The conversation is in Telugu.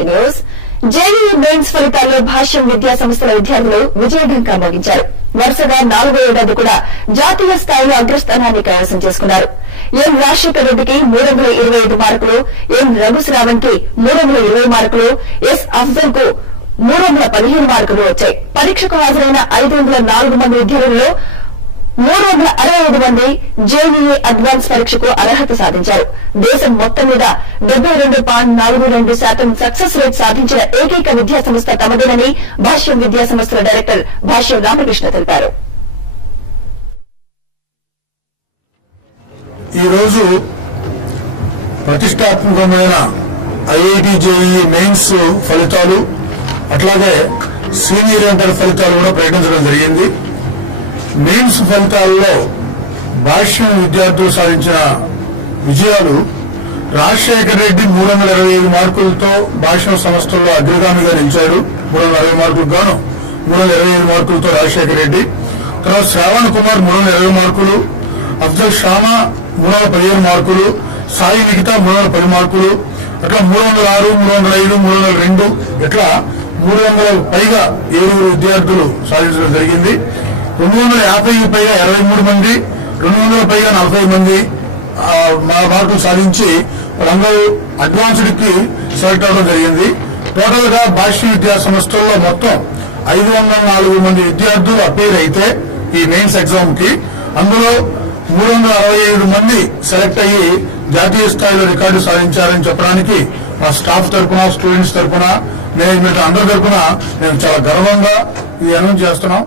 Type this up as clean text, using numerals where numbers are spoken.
కంటిన్యూస్. జేఈఈ మెయిన్స్ ఫలితాల్లో భాష్యం విద్యా సంస్థల విద్యార్థులు విజయఢంకా మోగించారు. వరుసగా 4వ ఏడాది కూడా జాతీయ స్థాయిలో అగ్రస్థానాన్ని కైవసం చేసుకున్నారు. ఎం రాజశేఖర్ రెడ్డికి 325 మార్కులు, ఎం రఘుశ్రావణ్ కి 320 మార్కులు, ఎస్ అఫ్జల్ కు 315 మార్కులు వచ్చాయి. పరీక్షకు హాజరైన 504 మంది విద్యార్థుల్లో 365 మంది జేఈఈ అడ్వాన్స్ పరీక్షకు అర్హత సాధించారు. దేశం మొత్తం మీద 72.42% సక్సెస్ రేట్ సాధించిన ఏకైక విద్యా సంస్థ తమదేనని భాష్యం విద్యా సంస్థల డైరెక్టర్ భాష్యం రామకృష్ణ తెలిపారు. ఈ రోజు ప్రతిష్టాత్మకమైన ఐఐటి జేఈఈ మెయిన్స్ ఫలితాలు అట్లాగే సీనియర్ ఇంటర్ ఫలితాలు కూడా ప్రకటించడం జరిగింది. మెయిన్స్ ఫలితాల్లో భాష్యం విద్యార్థులు సాధించిన విజయాలు రాజశేఖర్ రెడ్డి 325 మార్కులతో భాష్యం సంస్థల్లో అగ్రగామిగా నిలిచారు. 360 మార్కులకు గాను 325 మార్కులతో రాజశేఖర్ రెడ్డి. తర్వాత శ్రావణ్ కుమార్ 320 మార్కులు, అఫ్జల్ షామా 315 మార్కులు, సాయి నిఖిత 310 మార్కులు, అట్లా 306, 305, 302 ఇట్లా 300 పైగా 7 విద్యార్థులు సాధించడం జరిగింది. 250 పైగా 23 మంది, 200 పైగా 40 మంది మార్కులు సాధించి రంగల్ అడ్వాన్స్డ్ కి సెలెక్ట్ అవడం జరిగింది. టోటల్ గా భాష్య విద్యా సంస్థల్లో మొత్తం 504 మంది విద్యార్థులు అపేర్ అయితే ఈ మెయిన్స్ ఎగ్జామ్ కి, అందులో 365 మంది సెలెక్ట్ అయ్యి జాతీయ స్థాయిలో రికార్డు సాధించారని చెప్పడానికి మా స్టాఫ్ తరఫున, స్టూడెంట్స్ తరఫున, మేనేజ్మెంట్ అందరి తరఫున నేను చాలా గర్వంగా ఇది అనౌన్స్ చేస్తున్నాం.